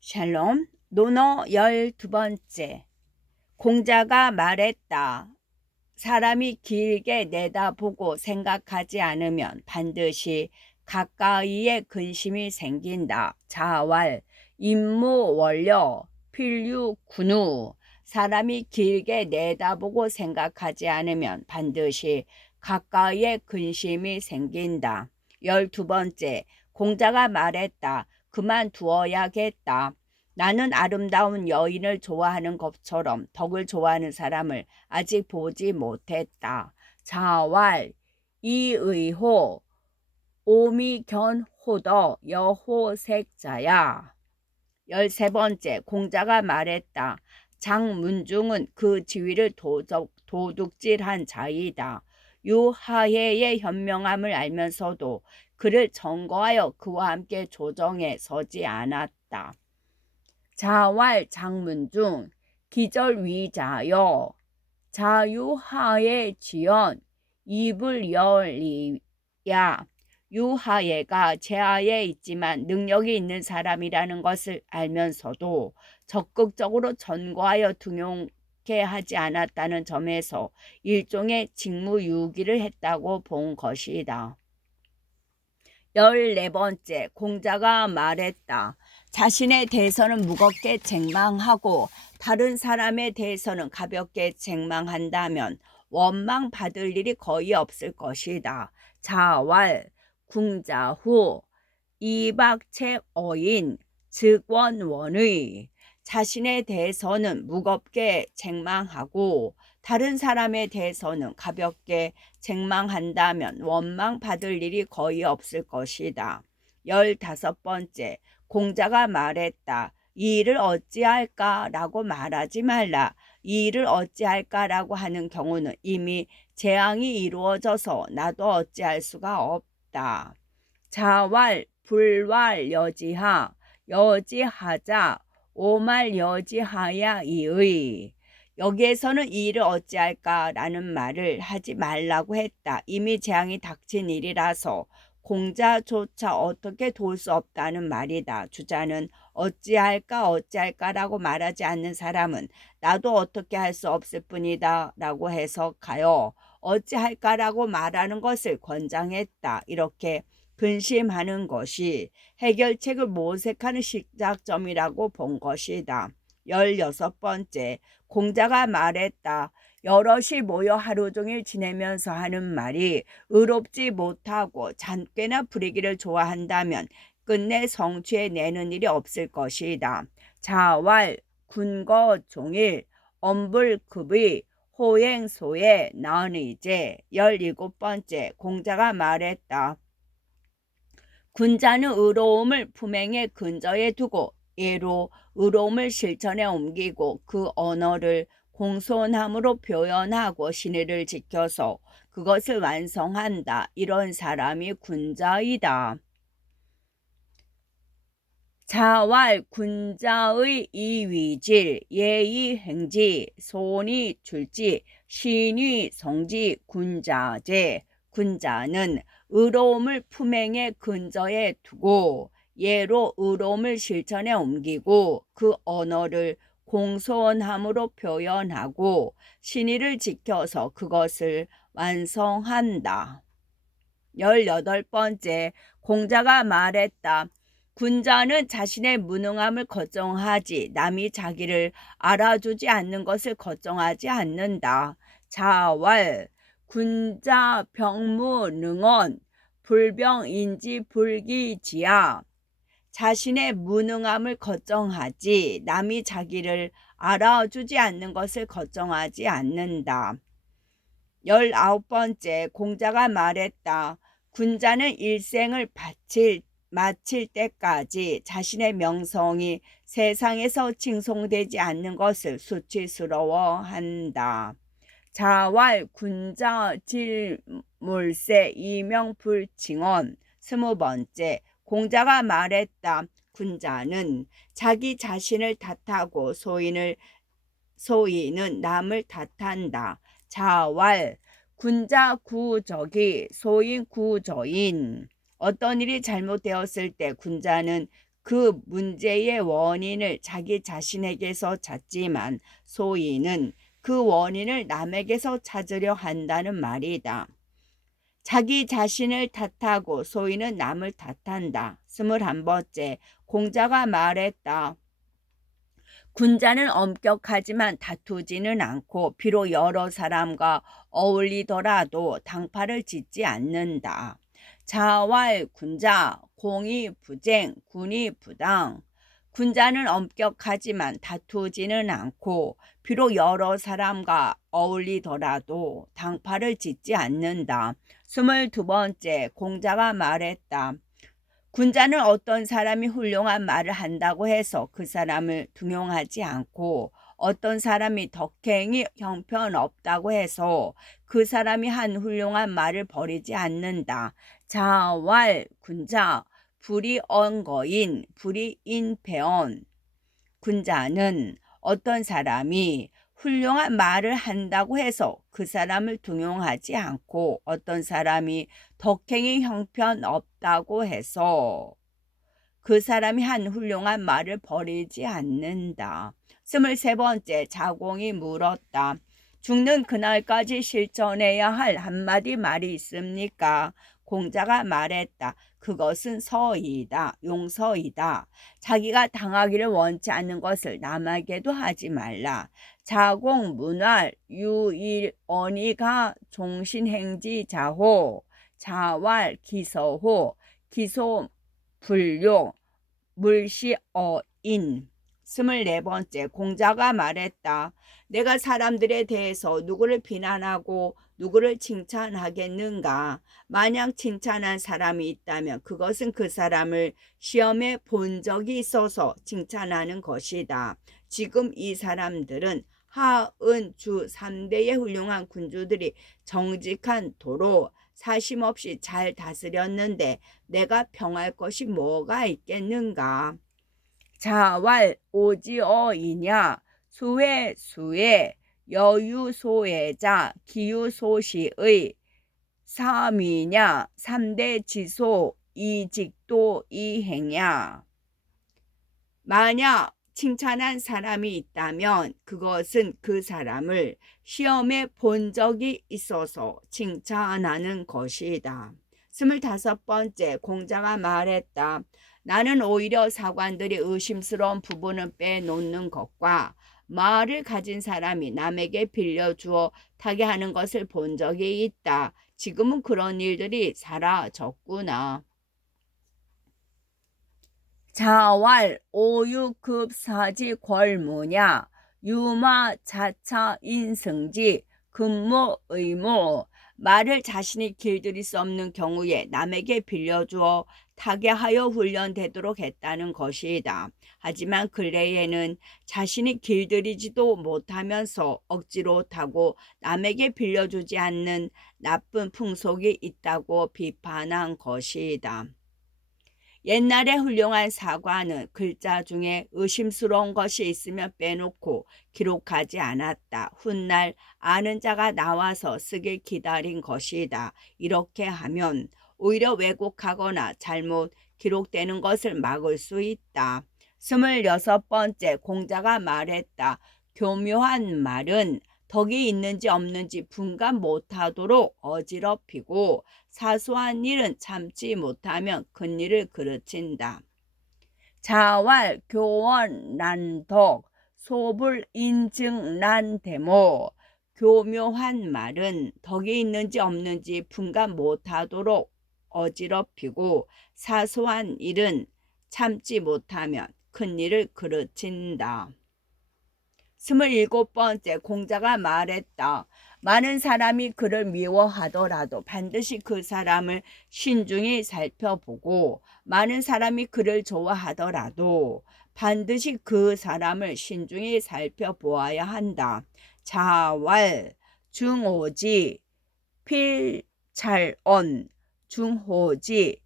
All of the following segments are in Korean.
샬롬. 논어 12번째. 공자가 말했다. 사람이 길게 내다보고 생각하지 않으면 반드시 가까이에 근심이 생긴다. 자왈. 임무 원료 필유 군우. 사람이 길게 내다보고 생각하지 않으면 반드시 가까이에 근심이 생긴다. 12번째. 공자가 말했다. 그만두어야겠다. 나는 아름다운 여인을 좋아하는 것처럼 덕을 좋아하는 사람을 아직 보지 못했다. 자왈. 이의호 오미견호더 여호색자야. 13번째. 공자가 말했다. 장문중은 그 지위를 도둑질한 자이다. 유하예의 현명함을 알면서도 그를 점거하여 그와 함께 조정에 서지 않았다. 자왈. 장문중 기절위자여 자유하의 지연 입을 열리야. 유하예가 제하에 있지만 능력이 있는 사람이라는 것을 알면서도 적극적으로 전거하여 등용케 하지 않았다는 점에서 일종의 직무유기를 했다고 본 것이다. 14번째. 공자가 말했다. 자신에 대해서는 무겁게 책망하고 다른 사람에 대해서는 가볍게 책망한다면 원망받을 일이 거의 없을 것이다. 자왈. 궁자후 이박채어인 즉원원의. 자신에 대해서는 무겁게 책망하고 다른 사람에 대해서는 가볍게 책망한다면 원망받을 일이 거의 없을 것이다. 15번째. 공자가 말했다. 이 일을 어찌할까라고 말하지 말라. 이 일을 어찌할까라고 하는 경우는 이미 재앙이 이루어져서 나도 어찌할 수가 없다. 자왈. 불왈 여지하 여지하자 오말 여지하야 이의. 여기에서는 이 일을 어찌할까라는 말을 하지 말라고 했다. 이미 재앙이 닥친 일이라서 공자조차 어떻게 도울 수 없다는 말이다. 주자는 어찌할까라고 말하지 않는 사람은 나도 어떻게 할 수 없을 뿐이다 라고 해석하여 어찌할까라고 말하는 것을 권장했다. 이렇게 근심하는 것이 해결책을 모색하는 시작점이라고 본 것이다. 16번째. 공자가 말했다. 여럿이 모여 하루 종일 지내면서 하는 말이 의롭지 못하고 잔꾀나 부리기를 좋아한다면 끝내 성취해 내는 일이 없을 것이다. 자왈. 군거종일 엄불급의 호행소에 난의제. 17번째. 공자가 말했다. 군자는 의로움을 품행의 근저에 두고 예로 의로움을 실천에 옮기고 그 언어를 공손함으로 표현하고 신의를 지켜서 그것을 완성한다. 이런 사람이 군자이다. 자왈. 군자의 이위질 예의행지 소니 출지 신위 성지 군자제. 군자는 의로움을 품행의 근저에 두고 예로 의로움을 실천에 옮기고 그 언어를 공손함으로 표현하고 신의를 지켜서 그것을 완성한다. 18번째. 공자가 말했다. 군자는 자신의 무능함을 걱정하지 남이 자기를 알아주지 않는 것을 걱정하지 않는다. 자왈. 군자 병무능언 불병인지 불기지야. 자신의 무능함을 걱정하지 남이 자기를 알아주지 않는 것을 걱정하지 않는다. 19번째. 공자가 말했다. 군자는 일생을 마칠 때까지 자신의 명성이 세상에서 칭송되지 않는 것을 수치스러워한다. 자왈. 군자 질물세 이명불칭언. 20번째. 공자가 말했다. 군자는 자기 자신을 탓하고 소인은 남을 탓한다. 자왈. 군자 구적이 소인 구저인. 어떤 일이 잘못되었을 때 군자는 그 문제의 원인을 자기 자신에게서 찾지만 소인은 그 원인을 남에게서 찾으려 한다는 말이다. 자기 자신을 탓하고 소인은 남을 탓한다. 21번째, 공자가 말했다. 군자는 엄격하지만 다투지는 않고 비록 여러 사람과 어울리더라도 당파를 짓지 않는다. 자왈 군자, 공이 부쟁, 군이 부당. 군자는 엄격하지만 다투지는 않고 비록 여러 사람과 어울리더라도 당파를 짓지 않는다. 22번째, 공자가 말했다. 군자는 어떤 사람이 훌륭한 말을 한다고 해서 그 사람을 등용하지 않고 어떤 사람이 덕행이 형편없다고 해서 그 사람이 한 훌륭한 말을 버리지 않는다. 자왈 군자 불이언거인 불이인배언. 군자는 어떤 사람이 훌륭한 말을 한다고 해서 그 사람을 등용하지 않고 어떤 사람이 덕행이 형편없다고 해서 그 사람이 한 훌륭한 말을 버리지 않는다. 23번째, 자공이 물었다. 죽는 그날까지 실천해야 할 한마디 말이 있습니까? 공자가 말했다. 그것은 서이다. 용서이다. 자기가 당하기를 원치 않는 것을 남에게도 하지 말라. 자공 문활 유일언이가 종신행지자호 자왈 기서호 기소 불용 물시어인. 24번째, 공자가 말했다. 내가 사람들에 대해서 누구를 비난하고 누구를 칭찬하겠는가? 만약 칭찬한 사람이 있다면 그것은 그 사람을 시험에 본 적이 있어서 칭찬하는 것이다. 지금 이 사람들은 하은 주 3대의 훌륭한 군주들이 정직한 도로 사심없이 잘 다스렸는데 내가 평할 것이 뭐가 있겠는가? 자왈 오지어이냐 수회수의 여유소외자 기유소시의 삼이냐 3대 지소 이직도 이행야. 만약 칭찬한 사람이 있다면 그것은 그 사람을 시험에 본 적이 있어서 칭찬하는 것이다. 25번째, 공자가 말했다. 나는 오히려 사관들이 의심스러운 부분을 빼놓는 것과 말을 가진 사람이 남에게 빌려주어 타게 하는 것을 본 적이 있다. 지금은 그런 일들이 사라졌구나. 자왈 오유급사지 궐무냐 유마 자차 인승지 근무 의무. 말을 자신이 길들일 수 없는 경우에 남에게 빌려주어 타게 하여 훈련되도록 했다는 것이다. 하지만 근래에는 자신이 길들이지도 못하면서 억지로 타고 남에게 빌려주지 않는 나쁜 풍속이 있다고 비판한 것이다. 옛날에 훌륭한 사관은 글자 중에 의심스러운 것이 있으면 빼놓고 기록하지 않았다. 훗날 아는 자가 나와서 쓰길 기다린 것이다. 이렇게 하면 오히려 왜곡하거나 잘못 기록되는 것을 막을 수 있다. 26번째, 공자가 말했다. 교묘한 말은 덕이 있는지 없는지 분간 못하도록 어지럽히고 사소한 일은 참지 못하면 큰 일을 그르친다. 자왈 교원 난덕 소불 인증 난대모. 교묘한 말은 덕이 있는지 없는지 분간 못하도록 어지럽히고 사소한 일은 참지 못하면 큰 일을 그르친다. 27번째, 공자가 말했다. 많은 사람이 그를 미워하더라도 반드시 그 사람을 신중히 살펴보고 많은 사람이 그를 좋아하더라도 반드시 그 사람을 신중히 살펴보아야 한다. 자왈 중호지 필찰언 중호지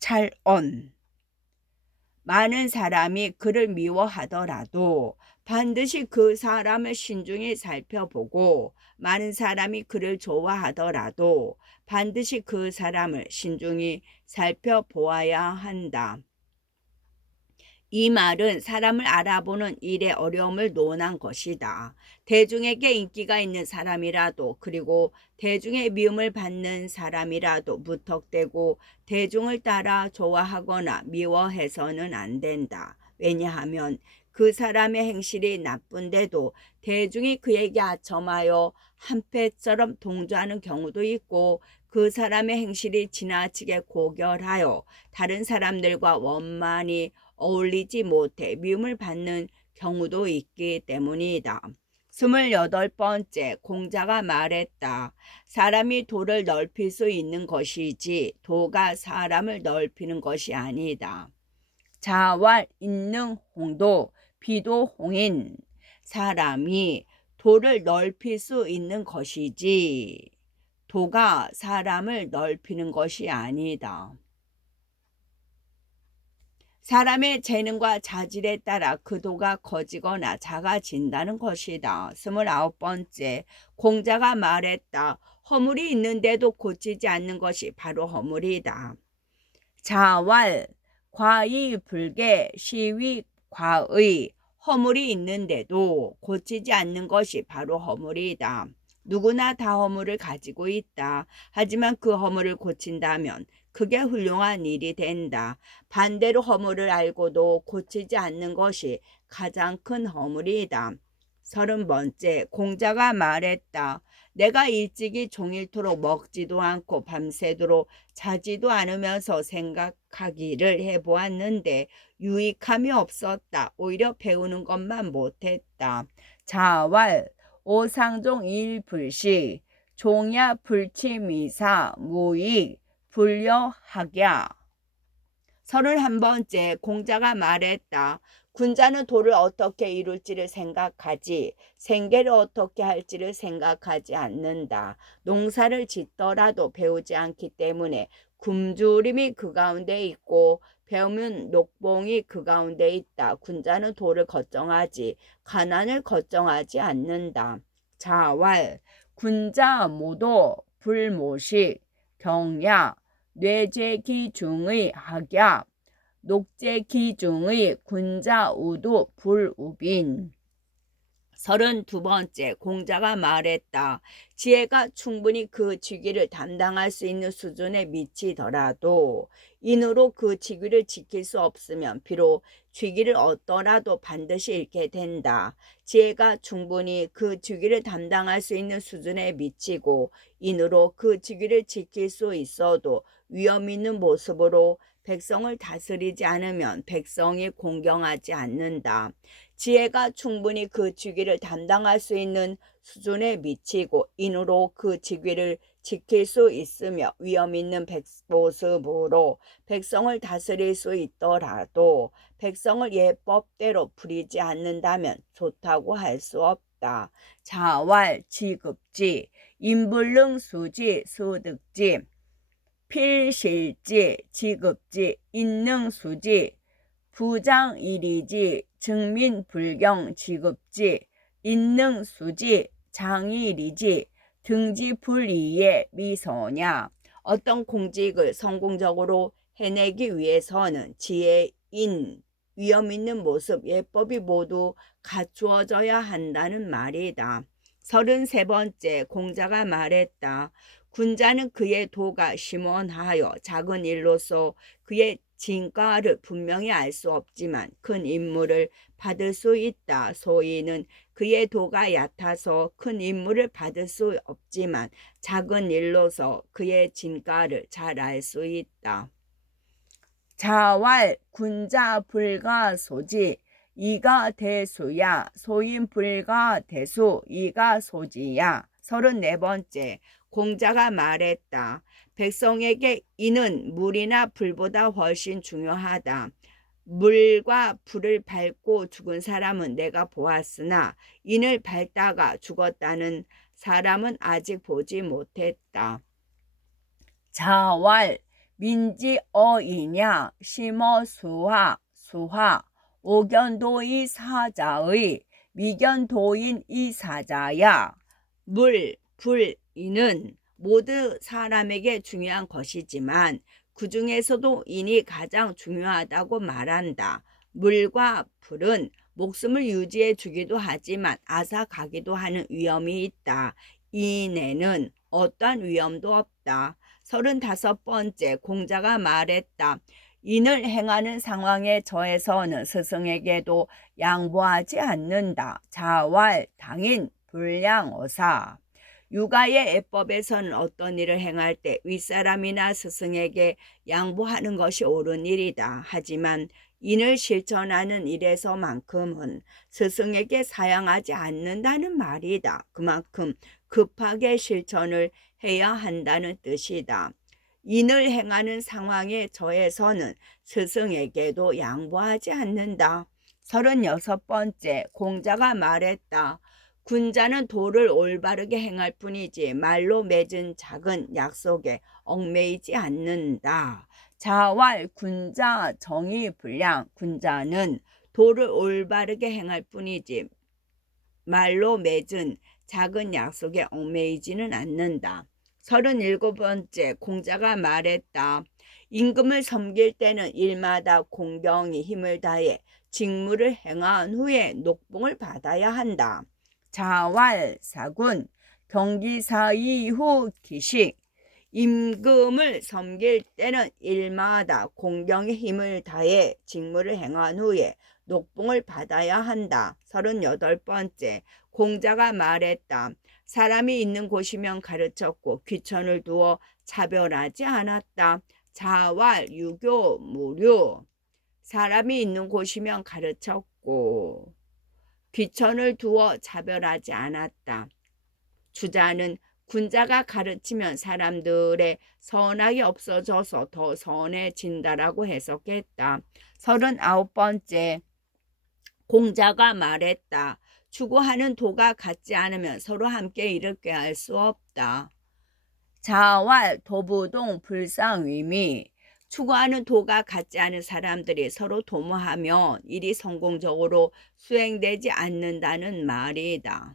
필찰언. 많은 사람이 그를 미워하더라도 반드시 그 사람을 신중히 살펴보고 많은 사람이 그를 좋아하더라도 반드시 그 사람을 신중히 살펴보아야 한다. 이 말은 사람을 알아보는 일의 어려움을 논한 것이다. 대중에게 인기가 있는 사람이라도 그리고 대중의 미움을 받는 사람이라도 무턱대고 대중을 따라 좋아하거나 미워해서는 안 된다. 왜냐하면 그 사람의 행실이 나쁜데도 대중이 그에게 아첨하여 한패처럼 동조하는 경우도 있고 그 사람의 행실이 지나치게 고결하여 다른 사람들과 원만히 어울리지 못해 미움을 받는 경우도 있기 때문이다. 28번째, 공자가 말했다. 사람이 도를 넓힐 수 있는 것이지 도가 사람을 넓히는 것이 아니다. 자왈 인능 홍도 비도 홍인. 사람이 도를 넓힐 수 있는 것이지 도가 사람을 넓히는 것이 아니다. 사람의 재능과 자질에 따라 그 도가 커지거나 작아진다는 것이다. 29번째, 공자가 말했다. 허물이 있는데도 고치지 않는 것이 바로 허물이다. 자왈, 과의 불개, 시위 과의. 허물이 있는데도 고치지 않는 것이 바로 허물이다. 누구나 다 허물을 가지고 있다. 하지만 그 허물을 고친다면 그게 훌륭한 일이 된다. 반대로 허물을 알고도 고치지 않는 것이 가장 큰 허물이다. 30번째, 공자가 말했다. 내가 일찍이 종일토록 먹지도 않고 밤새도록 자지도 않으면서 생각하기를 해보았는데 유익함이 없었다. 오히려 배우는 것만 못했다. 자왈 오상종 일불시 종야 불치미사 무익 불려하랴. 31번째, 공자가 말했다. 군자는 도를 어떻게 이룰지를 생각하지 생계를 어떻게 할지를 생각하지 않는다. 농사를 짓더라도 배우지 않기 때문에 굶주림이 그 가운데 있고 배우면 녹봉이 그 가운데 있다. 군자는 도를 걱정하지 가난을 걱정하지 않는다. 자왈 군자 모도 불모식 경야 뇌제기중의 학야 녹제기중의 군자우도 불우빈. 32번째, 공자가 말했다. 지혜가 충분히 그 직위를 담당할 수 있는 수준에 미치더라도 인으로 그 직위를 지킬 수 없으면 비록 직위를 얻더라도 반드시 잃게 된다. 지혜가 충분히 그 직위를 담당할 수 있는 수준에 미치고 인으로 그 직위를 지킬 수 있어도 위험 있는 모습으로 백성을 다스리지 않으면 백성이 공경하지 않는다. 지혜가 충분히 그 직위를 담당할 수 있는 수준에 미치고 인으로 그 직위를 지킬 수 있으며 위험 있는 모습으로 백성을 다스릴 수 있더라도 백성을 예법대로 부리지 않는다면 좋다고 할 수 없다. 자왈 지급지 인불능수지 수득지 필실지 지급지 인능수지 부장일이지 증민불경 지급지 인능수지 장일이지 등지불이의 미소냐. 어떤 공직을 성공적으로 해내기 위해서는 지혜인 위험 있는 모습 예법이 모두 갖추어져야 한다는 말이다. 33번째, 공자가 말했다. 군자는 그의 도가 심원하여 작은 일로서 그의 진가를 분명히 알 수 없지만 큰 임무를 받을 수 있다. 소인은 그의 도가 얕아서 큰 임무를 받을 수 없지만 작은 일로서 그의 진가를 잘 알 수 있다. 자왈 군자 불가 소지 이가 대수야 소인 불가 대수 이가 소지야. 34번째, 공자가 말했다. 백성에게 이는 물이나 불보다 훨씬 중요하다. 물과 불을 밟고 죽은 사람은 내가 보았으나 인을 밟다가 죽었다는 사람은 아직 보지 못했다. 자왈 민지어이냐 심어수하 수화 오견도의 사자의 미견도인 이 사자야. 물, 불, 이는 모두 사람에게 중요한 것이지만 그 중에서도 인이 가장 중요하다고 말한다. 물과 불은 목숨을 유지해 주기도 하지만 앗아가기도 하는 위험이 있다. 인에는 어떠한 위험도 없다. 35번째, 공자가 말했다. 인을 행하는 상황에 처해서는 스승에게도 양보하지 않는다. 자활, 당인, 불량어사. 육아의 예법에서는 어떤 일을 행할 때 윗사람이나 스승에게 양보하는 것이 옳은 일이다. 하지만 인을 실천하는 일에서만큼은 스승에게 사양하지 않는다는 말이다. 그만큼 급하게 실천을 해야 한다는 뜻이다. 인을 행하는 상황에 처해서는 스승에게도 양보하지 않는다. 36번째, 공자가 말했다. 군자는 도를 올바르게 행할 뿐이지 말로 맺은 작은 약속에 얽매이지 않는다. 자활, 군자, 정의, 불량. 군자는 도를 올바르게 행할 뿐이지 말로 맺은 작은 약속에 얽매이지는 않는다. 37번째, 공자가 말했다. 임금을 섬길 때는 일마다 공경히 힘을 다해 직무를 행한 후에 녹봉을 받아야 한다. 자활, 사군, 경기사의 후 기식. 임금을 섬길 때는 일마다 공경의 힘을 다해 직무를 행한 후에 녹봉을 받아야 한다. 38번째, 공자가 말했다. 사람이 있는 곳이면 가르쳤고 귀천을 두어 차별하지 않았다. 자활, 유교, 무료. 사람이 있는 곳이면 가르쳤고 귀천을 두어 차별하지 않았다. 주자는 군자가 가르치면 사람들의 선악이 없어져서 더 선해진다라고 해석했다. 39번째, 공자가 말했다. 추구하는 도가 같지 않으면 서로 함께 일을 꾀할 수 없다. 자활, 도부동, 불상위미. 추구하는 도가 같지 않은 사람들이 서로 도모하면 일이 성공적으로 수행되지 않는다는 말이다.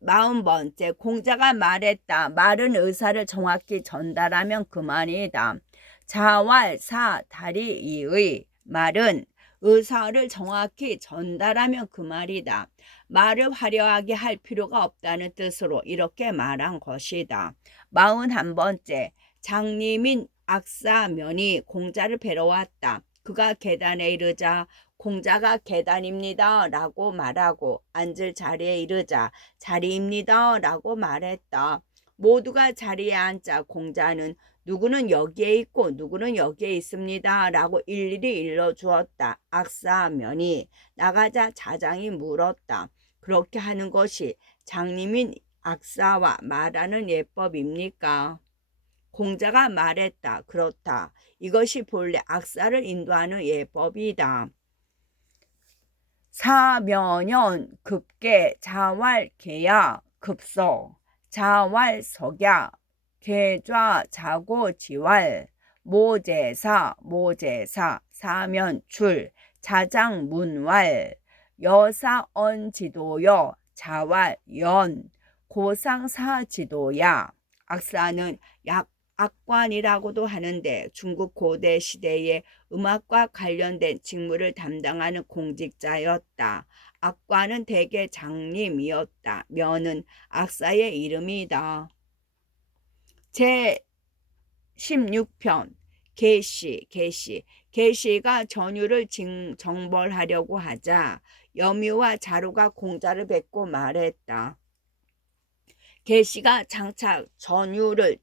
마흔 번째, 공자가 말했다. 말은 의사를 정확히 전달하면 그만이다. 자활, 사, 다리, 이의. 말은 의사를 정확히 전달하면 그 말이다. 말을 화려하게 할 필요가 없다는 뜻으로 이렇게 말한 것이다. 41번째, 장님인 악사면이 공자를 뵈러 왔다. 그가 계단에 이르자 공자가 계단입니다 라고 말하고 앉을 자리에 이르자 자리입니다 라고 말했다. 모두가 자리에 앉자 공자는 누구는 여기에 있고 누구는 여기에 있습니다 라고 일일이 일러주었다. 악사면이 나가자 자장이 물었다. 그렇게 하는 것이 장님인 악사와 말하는 예법입니까? 공자가 말했다. 그렇다. 이것이 본래 악사를 인도하는 예법이다. 사면연 급계 자활 계야 급서 자활 석야 계좌 자고 지활 모제사 사면출 자장문활 여사언지도여 자활연 고상사지도야. 악사는 악관이라고도 하는데 중국 고대 시대에 음악과 관련된 직무를 담당하는 공직자였다. 악관은 대개 장님이었다. 면은 악사의 이름이다. 제16편 계시가 전유를 정벌하려고 하자 염유와 자루가 공자를 뵙고 말했다. 계시가 장차 전유를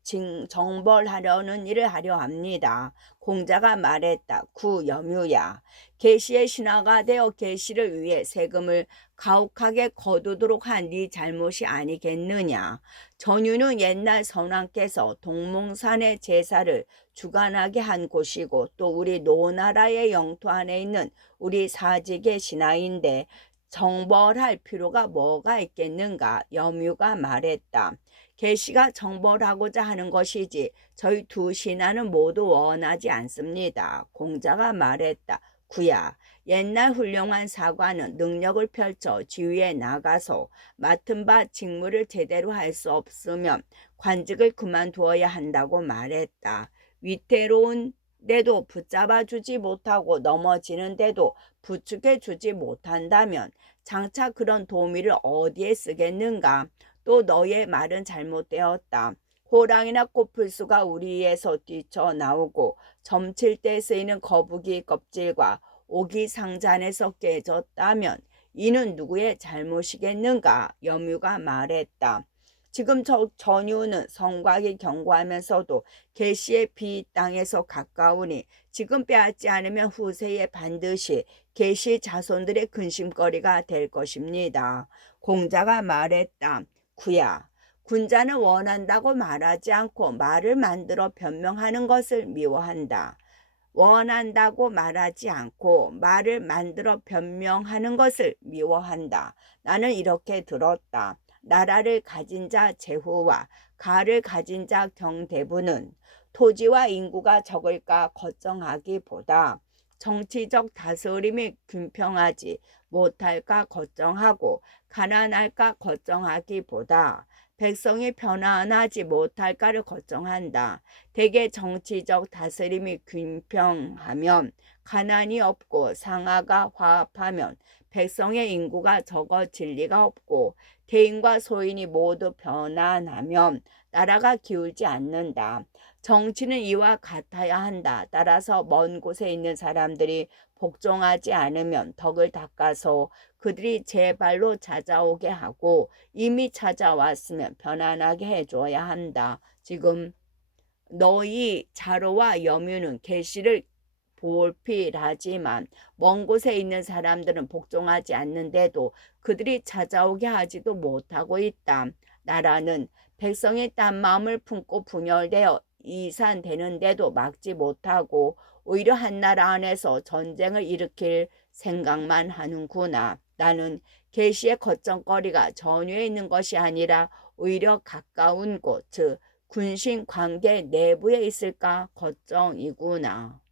정벌하려는 일을 하려 합니다. 공자가 말했다. 구염유야. 계시의 신하가 되어 계시를 위해 세금을 가혹하게 거두도록 한 네 잘못이 아니겠느냐. 전유는 옛날 선왕께서 동몽산의 제사를 주관하게 한 곳이고 또 우리 노나라의 영토 안에 있는 우리 사직의 신하인데 정벌할 필요가 뭐가 있겠는가? 염유가 말했다. 계시가 정벌하고자 하는 것이지 저희 두 신하는 모두 원하지 않습니다. 공자가 말했다. 구야, 옛날 훌륭한 사관은 능력을 펼쳐 지위에 나가서 맡은 바 직무를 제대로 할 수 없으면 관직을 그만두어야 한다고 말했다. 위태로운데도 붙잡아 주지 못하고 넘어지는데도 부축해 주지 못한다면 장차 그런 도미를 어디에 쓰겠는가? 또 너의 말은 잘못되었다. 호랑이나 코뿔소가 우리에서 뛰쳐나오고 점칠 때 쓰이는 거북이 껍질과 오기 상잔에서 깨졌다면 이는 누구의 잘못이겠는가? 염유가 말했다. 지금 전유는 성곽이 경고하면서도 계시의 비 땅에서 가까우니 지금 빼앗지 않으면 후세에 반드시 계시 자손들의 근심거리가 될 것입니다. 공자가 말했다. 구야, 군자는 원한다고 말하지 않고 말을 만들어 변명하는 것을 미워한다. 원한다고 말하지 않고 말을 만들어 변명하는 것을 미워한다. 나는 이렇게 들었다. 나라를 가진 자 제후와 가를 가진 자 경대부는 토지와 인구가 적을까 걱정하기보다 정치적 다스림이 균평하지 못할까 걱정하고 가난할까 걱정하기보다 백성이 편안하지 못할까를 걱정한다. 대개 정치적 다스림이 균평하면 가난이 없고 상하가 화합하면 백성의 인구가 적어질 리가 없고 대인과 소인이 모두 편안하면 나라가 기울지 않는다. 정치는 이와 같아야 한다. 따라서 먼 곳에 있는 사람들이 복종하지 않으면 덕을 닦아서 그들이 제 발로 찾아오게 하고 이미 찾아왔으면 편안하게 해줘야 한다. 지금 너희 자로와 염유는 계시를 볼필하지만 먼 곳에 있는 사람들은 복종하지 않는데도 그들이 찾아오게 하지도 못하고 있다. 나라는 백성이 딴 마음을 품고 분열되어 이산되는데도 막지 못하고 오히려 한나라 안에서 전쟁을 일으킬 생각만 하는구나. 나는 계시의 걱정거리가 전유에 있는 것이 아니라 오히려 가까운 곳, 즉 군신 관계 내부에 있을까 걱정이구나.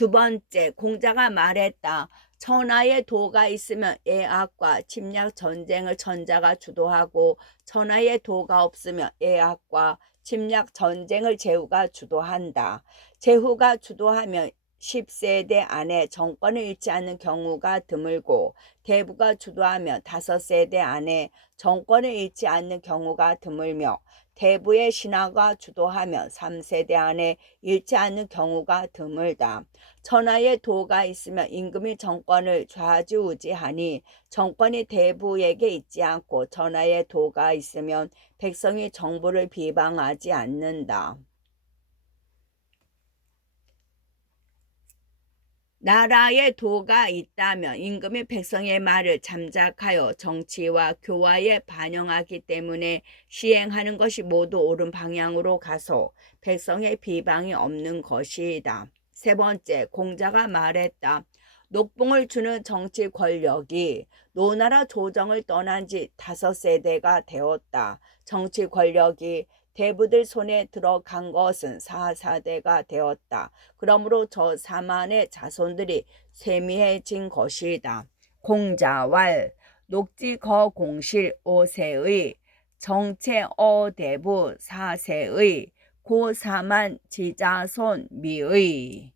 두 번째, 공자가 말했다. 천하의 도가 있으면 애악과 침략 전쟁을 천자가 주도하고 천하의 도가 없으면 애악과 침략 전쟁을 제후가 주도한다. 제후가 주도하면 10세대 안에 정권을 잃지 않는 경우가 드물고 대부가 주도하면 5세대 안에 정권을 잃지 않는 경우가 드물며 대부의 신하가 주도하면 3세대 안에 잃지 않는 경우가 드물다. 천하의 도가 있으면 임금이 정권을 좌지우지하니 정권이 대부에게 있지 않고 천하의 도가 있으면 백성이 정부를 비방하지 않는다. 나라의 도가 있다면 임금이 백성의 말을 잠작하여 정치와 교화에 반영하기 때문에 시행하는 것이 모두 옳은 방향으로 가서 백성의 비방이 없는 것이다. 세 번째, 공자가 말했다. 녹봉을 주는 정치 권력이 노나라 조정을 떠난 지 5세대가 되었다. 정치 권력이 대부들 손에 들어간 것은 4사대가 되었다. 그러므로 저 사만의 자손들이 쇠미해진 것이다. 공자왈 녹지거공실 5세의 정체어대부 4세의 고사만 지자손 미의.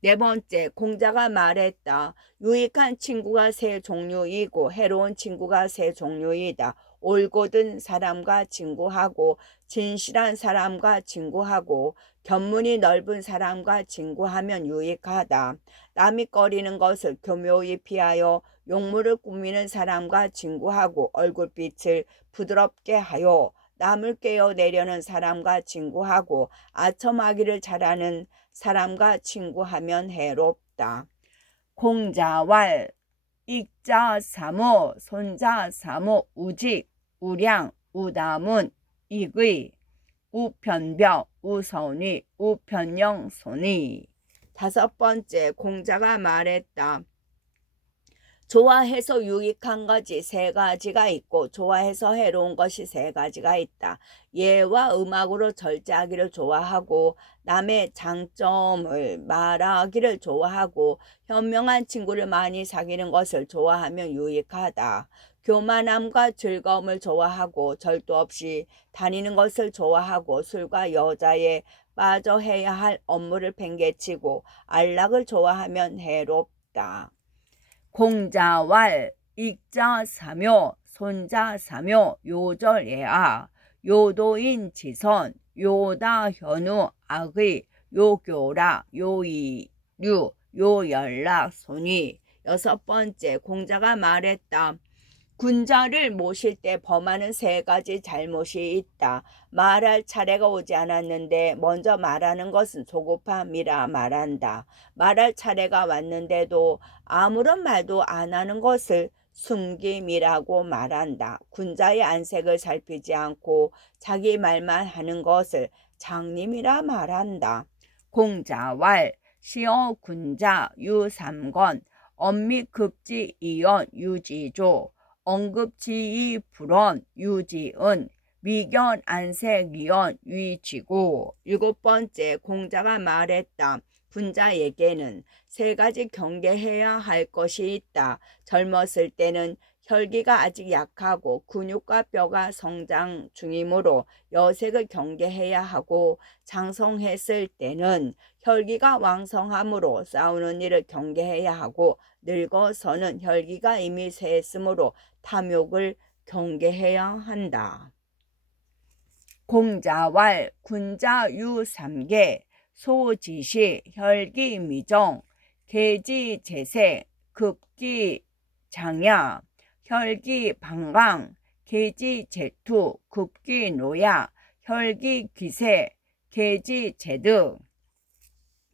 네 번째, 공자가 말했다. 유익한 친구가 세 종류이고 해로운 친구가 세 종류이다. 올곧은 사람과 친구하고 진실한 사람과 친구하고 견문이 넓은 사람과 친구하면 유익하다. 남이 꺼리는 것을 교묘히 피하여 용물을 꾸미는 사람과 친구하고 얼굴빛을 부드럽게 하여 남을 꿰어내려는 사람과 친구하고 아첨하기를 잘하는 사람과 친구하면 해롭다. 공자왈 익자사모 손자사모 우직 우량 우다문 이의 우편벽 우선위 우편영손이. 5번째, 공자가 말했다. 좋아해서 유익한 것이 3가지가 있고 좋아해서 해로운 것이 3가지가 있다. 예와 음악으로 절제하기를 좋아하고 남의 장점을 말하기를 좋아하고 현명한 친구를 많이 사귀는 것을 좋아하면 유익하다. 교만함과 즐거움을 좋아하고 절도 없이 다니는 것을 좋아하고 술과 여자에 빠져 해야 할 업무를 팽개치고 안락을 좋아하면 해롭다. 공자왈 익자사묘 손자사묘 요절예아 요도인 지선 요다현우 악의 요교라 요이류 요연락 손이. 6번째, 공자가 말했다. 군자를 모실 때 범하는 3가지 잘못이 있다. 말할 차례가 오지 않았는데 먼저 말하는 것은 조급함이라 말한다. 말할 차례가 왔는데도 아무런 말도 안 하는 것을 숨김이라고 말한다. 군자의 안색을 살피지 않고 자기 말만 하는 것을 장림이라 말한다. 공자왈 시어 군자 유삼건 엄미급지이연 유지조 언급지이 불원 유지은 미견 안색이연 위지고. 7번째, 공자가 말했다. 군자에게는 3가지 경계해야 할 것이 있다. 젊었을 때는 혈기가 아직 약하고 근육과 뼈가 성장 중이므로 여색을 경계해야 하고 장성했을 때는 혈기가 왕성하므로 싸우는 일을 경계해야 하고 늙어서는 혈기가 이미 쇠했으므로 탐욕을 경계해야 한다. 공자왈 군자유삼계 소지시 혈기미정 계지재세 급기장야 혈기방강 계지재투 급기노야 혈기귀세 계지재득.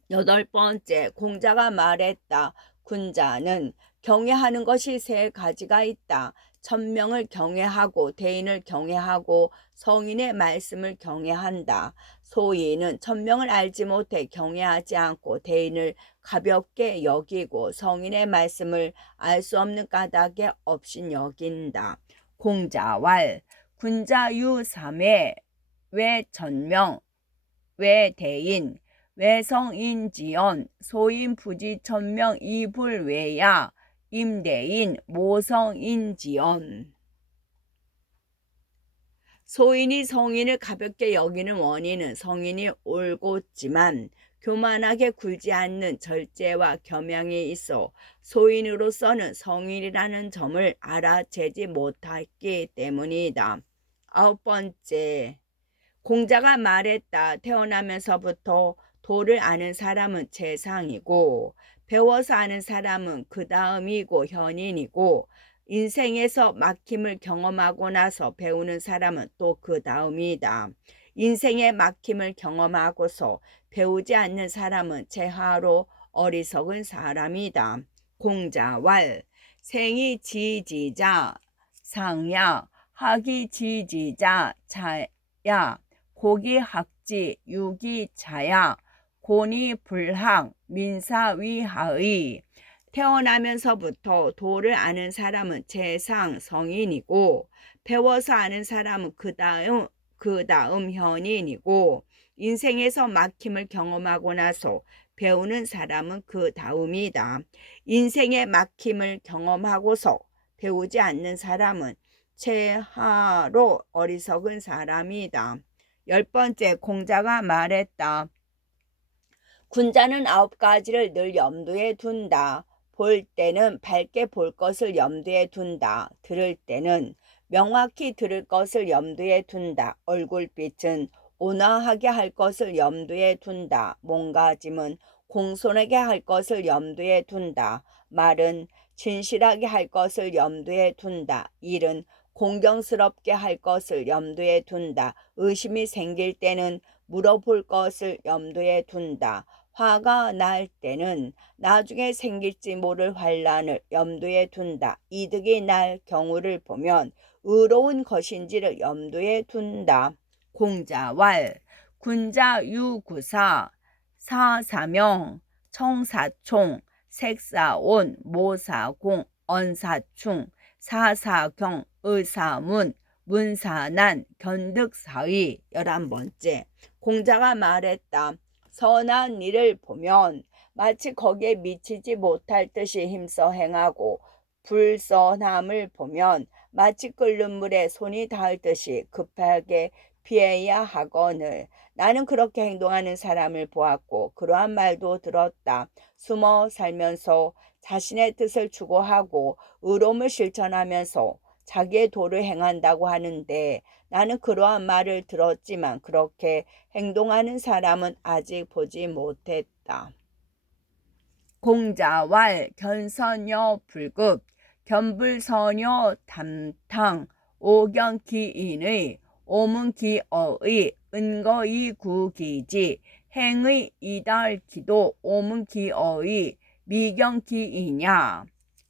8번째, 공자가 말했다. 군자는 경외하는 것이 3가지가 있다. 천명을 경외하고 대인을 경외하고 성인의 말씀을 경외한다. 소인은 천명을 알지 못해 경외하지 않고 대인을 가볍게 여기고 성인의 말씀을 알 수 없는 까닭에 업신여긴다. 공자왈 군자유삼회 외천명 외대인 외성인지연 소인부지천명 이불외야 임대인 모성인지연. 소인이 성인을 가볍게 여기는 원인은 성인이 올곧지만 교만하게 굴지 않는 절제와 겸양이 있어 소인으로서는 성인이라는 점을 알아채지 못했기 때문이다. 9번째, 공자가 말했다. 태어나면서부터 도를 아는 사람은 최상이고 배워서 아는 사람은 그 다음이고 현인이고 인생에서 막힘을 경험하고 나서 배우는 사람은 또 그 다음이다. 인생의 막힘을 경험하고서 배우지 않는 사람은 최하로 어리석은 사람이다. 공자왈 생이 지지자 상야 학이 지지자 차야 고기학지 유기차야 고니불학 민사위하의. 태어나면서부터 도를 아는 사람은 최상 성인이고 배워서 아는 사람은 그 다음 현인이고 인생에서 막힘을 경험하고 나서 배우는 사람은 그 다음이다. 인생의 막힘을 경험하고서 배우지 않는 사람은 최하로 어리석은 사람이다. 10번째, 공자가 말했다. 군자는 9가지를 늘 염두에 둔다. 볼 때는 밝게 볼 것을 염두에 둔다. 들을 때는 명확히 들을 것을 염두에 둔다. 얼굴빛은 온화하게 할 것을 염두에 둔다. 몸가짐은 공손하게 할 것을 염두에 둔다. 말은 진실하게 할 것을 염두에 둔다. 일은 공경스럽게 할 것을 염두에 둔다. 의심이 생길 때는 물어볼 것을 염두에 둔다. 화가 날 때는 나중에 생길지 모를 환란을 염두에 둔다. 이득이 날 경우를 보면 의로운 것인지를 염두에 둔다. 공자왈 군자유구사 사사명 청사총, 색사온, 모사공, 언사충, 사사경, 의사문, 문사난, 견득사의. 11번째, 공자가 말했다. 선한 일을 보면 마치 거기에 미치지 못할 듯이 힘써 행하고, 불선함을 보면 마치 끓는 물에 손이 닿을 듯이 급하게 피해야 하거늘. 나는 그렇게 행동하는 사람을 보았고 그러한 말도 들었다. 숨어 살면서 자신의 뜻을 추구하고 의로움을 실천하면서 자기의 도를 행한다고 하는데, 나는 그러한 말을 들었지만 그렇게 행동하는 사람은 아직 보지 못했다. 공자왈 견선여 불급, 견불선여 담탕, 오견기인의, 오문기어의, 은거이구기지, 행의 이달기도, 오문기어의, 미경기이냐.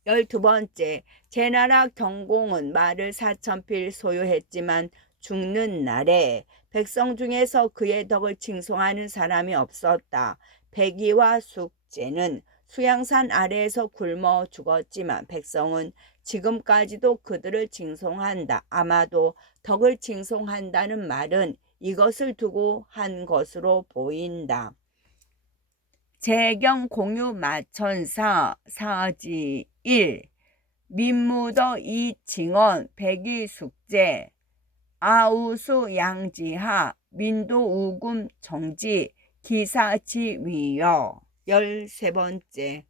12번째, 제나라 경공은 말을 4,000필 소유했지만 죽는 날에 백성 중에서 그의 덕을 칭송하는 사람이 없었다. 백이와 숙제는 수양산 아래에서 굶어 죽었지만 백성은 지금까지도 그들을 칭송한다. 아마도 덕을 칭송한다는 말은 이것을 두고 한 것으로 보인다. 재경 공유 마천사 사지 1, 민무더 이징원 백이숙제, 아우수 양지하, 민도우금 정지, 기사지위여. 13번째,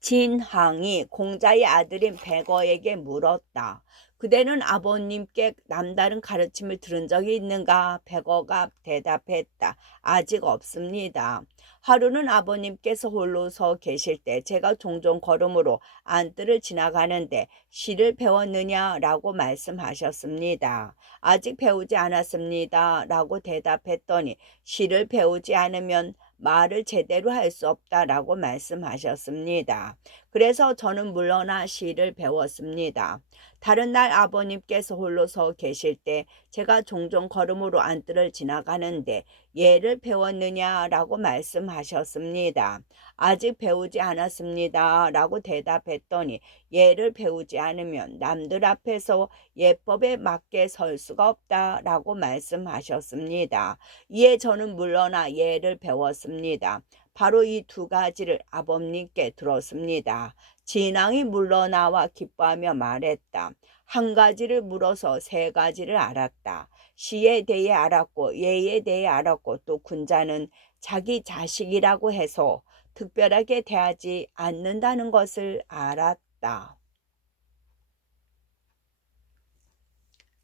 진항이 공자의 아들인 백어에게 물었다. 그대는 아버님께 남다른 가르침을 들은 적이 있는가? 백어가 대답했다. 아직 없습니다. 하루는 아버님께서 홀로서 계실 때 제가 종종 걸음으로 안뜰을 지나가는데 시를 배웠느냐라고 말씀하셨습니다. 아직 배우지 않았습니다 라고 대답했더니 시를 배우지 않으면 말을 제대로 할 수 없다라고 말씀하셨습니다. 그래서 저는 물러나 시를 배웠습니다. 다른 날 아버님께서 홀로 서 계실 때 제가 종종 걸음으로 안뜰을 지나가는데 예를 배웠느냐라고 말씀하셨습니다. 아직 배우지 않았습니다 라고 대답했더니 예를 배우지 않으면 남들 앞에서 예법에 맞게 설 수가 없다라고 말씀하셨습니다. 이에 저는 물러나 예를 배웠습니다. 바로 이 두 가지를 아버님께 들었습니다. 진앙이 물러나와 기뻐하며 말했다. 한 가지를 물어서 세 가지를 알았다. 시에 대해 알았고 예에 대해 알았고 또 군자는 자기 자식이라고 해서 특별하게 대하지 않는다는 것을 알았다.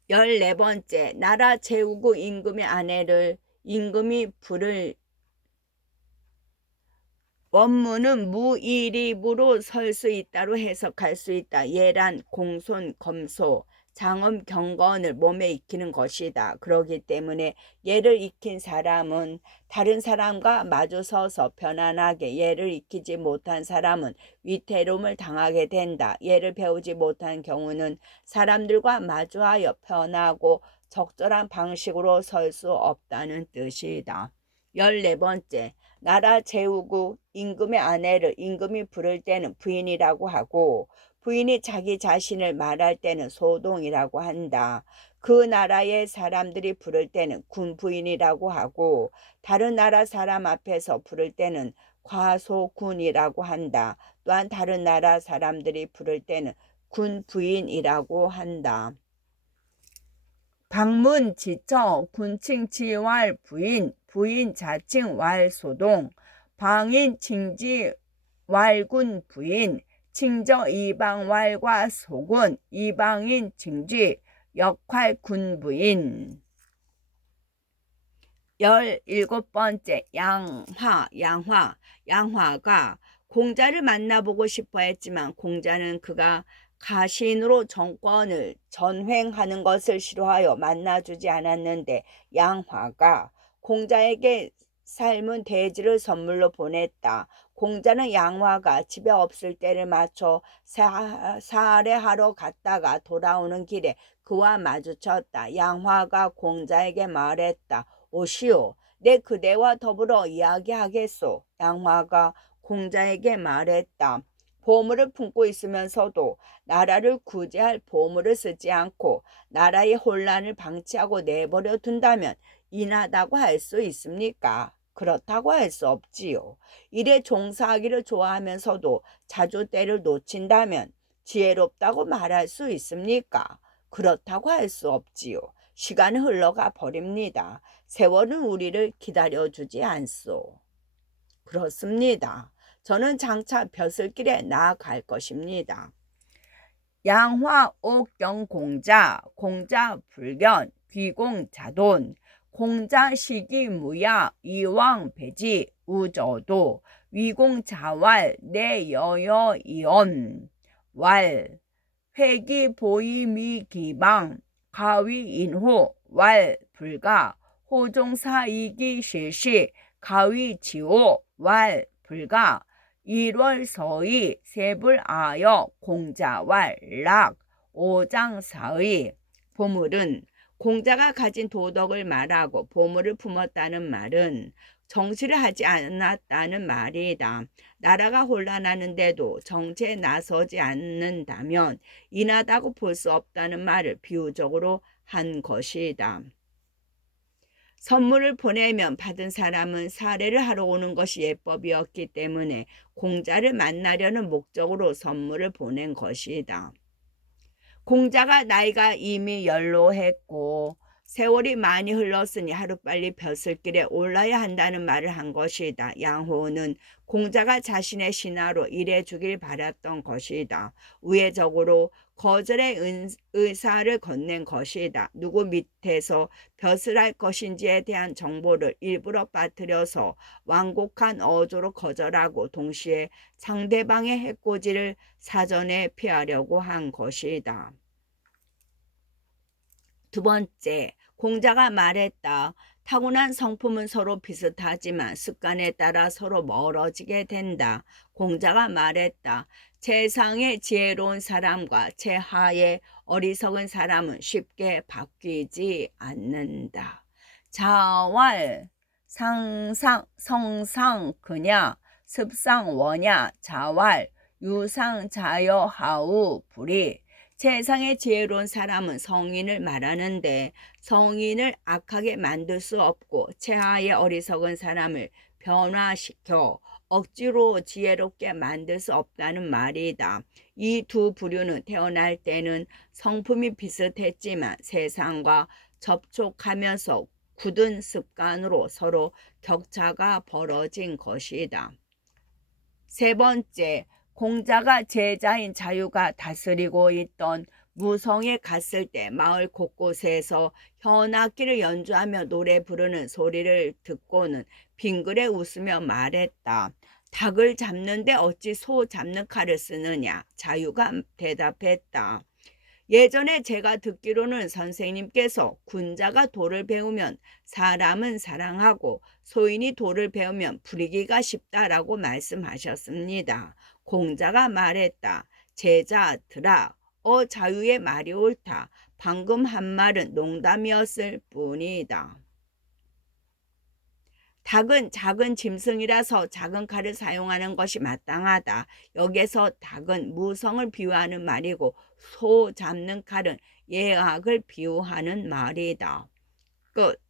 14번째, 나라 제후국 임금의 아내를 임금이 부를 원문은 무이립으로 설 수 있다로 해석할 수 있다. 예란 공손, 검소, 장엄, 경건을 몸에 익히는 것이다. 그렇기 때문에 예를 익힌 사람은 다른 사람과 마주서서 편안하게, 예를 익히지 못한 사람은 위태로움을 당하게 된다. 예를 배우지 못한 경우는 사람들과 마주하여 편하고 적절한 방식으로 설 수 없다는 뜻이다. 14번째, 나라 제후국 임금의 아내를 임금이 부를 때는 부인이라고 하고 부인이 자기 자신을 말할 때는 소동이라고 한다. 그 나라의 사람들이 부를 때는 군부인이라고 하고 다른 나라 사람 앞에서 부를 때는 과소군이라고 한다. 또한 다른 나라 사람들이 부를 때는 군부인이라고 한다. 방문 지처 군칭 지왈 부인, 부인 자칭 왈 소동, 방인 칭지 왈군 부인, 칭저 이방 왈과 소군, 이방인 칭지 역할 군부인. 17번째, 양화가 공자를 만나보고 싶어 했지만 공자는 그가 가신으로 정권을 전횡하는 것을 싫어하여 만나주지 않았는데 양화가 공자에게 삶은 대지를 선물로 보냈다. 공자는 양화가 집에 없을 때를 맞춰 사례하러 갔다가 돌아오는 길에 그와 마주쳤다. 양화가 공자에게 말했다. 오시오, 내 그대와 더불어 이야기하겠소. 양화가 공자에게 말했다. 보물을 품고 있으면서도 나라를 구제할 보물을 쓰지 않고 나라의 혼란을 방치하고 내버려 둔다면 인하다고 할 수 있습니까? 그렇다고 할 수 없지요. 일에 종사하기를 좋아하면서도 자주 때를 놓친다면 지혜롭다고 말할 수 있습니까? 그렇다고 할 수 없지요. 시간은 흘러가 버립니다. 세월은 우리를 기다려주지 않소. 그렇습니다. 저는 장차 벼슬길에 나아갈 것입니다. 양화 옥경 공자, 공자 불견, 귀공 자돈, 공자 시기 무야, 이왕 배지, 우저도, 위공 자왈, 내여여 이언, 왈, 회기 보이미 기방, 가위 인호, 왈 불가, 호종사 이기 실시, 가위 지오, 왈 불가, 1월 서의 세불아여 공자왈 락 오장사의. 보물은 공자가 가진 도덕을 말하고 보물을 품었다는 말은 정치를 하지 않았다는 말이다. 나라가 혼란하는데도 정치에 나서지 않는다면 인하다고 볼 수 없다는 말을 비유적으로 한 것이다. 선물을 보내면 받은 사람은 사례를 하러 오는 것이 예법이었기 때문에 공자를 만나려는 목적으로 선물을 보낸 것이다. 공자가 나이가 이미 연로했고 세월이 많이 흘렀으니 하루빨리 벼슬길에 올라야 한다는 말을 한 것이다. 양호는 공자가 자신의 신하로 일해주길 바랐던 것이다. 우회적으로 거절의 의사를 건넨 것이다. 누구 밑에서 벼슬할 것인지에 대한 정보를 일부러 빠뜨려서 완곡한 어조로 거절하고 동시에 상대방의 해코지를 사전에 피하려고 한 것이다. 두 번째, 공자가 말했다. 타고난 성품은 서로 비슷하지만 습관에 따라 서로 멀어지게 된다. 공자가 말했다. 세상에 지혜로운 사람과 제하에 어리석은 사람은 쉽게 바뀌지 않는다. 자왈, 상상, 성상, 그냐, 습상, 원야, 자왈, 유상, 자여, 하우, 불이. 세상에 지혜로운 사람은 성인을 말하는데 성인을 악하게 만들 수 없고 체하에 어리석은 사람을 변화시켜 억지로 지혜롭게 만들 수 없다는 말이다. 이 두 부류는 태어날 때는 성품이 비슷했지만 세상과 접촉하면서 굳은 습관으로 서로 격차가 벌어진 것이다. 세 번째, 공자가 제자인 자유가 다스리고 있던 무성에 갔을 때 마을 곳곳에서 현악기를 연주하며 노래 부르는 소리를 듣고는 빙그레 웃으며 말했다. 닭을 잡는데 어찌 소 잡는 칼을 쓰느냐? 자유가 대답했다. 예전에 제가 듣기로는 선생님께서 군자가 도를 배우면 사람은 사랑하고 소인이 도를 배우면 부리기가 쉽다라고 말씀하셨습니다. 공자가 말했다. 제자들아, 자유의 말이 옳다. 방금 한 말은 농담이었을 뿐이다. 닭은 작은 짐승이라서 작은 칼을 사용하는 것이 마땅하다. 여기서 닭은 무성을 비유하는 말이고 소 잡는 칼은 예악을 비유하는 말이다. 끝.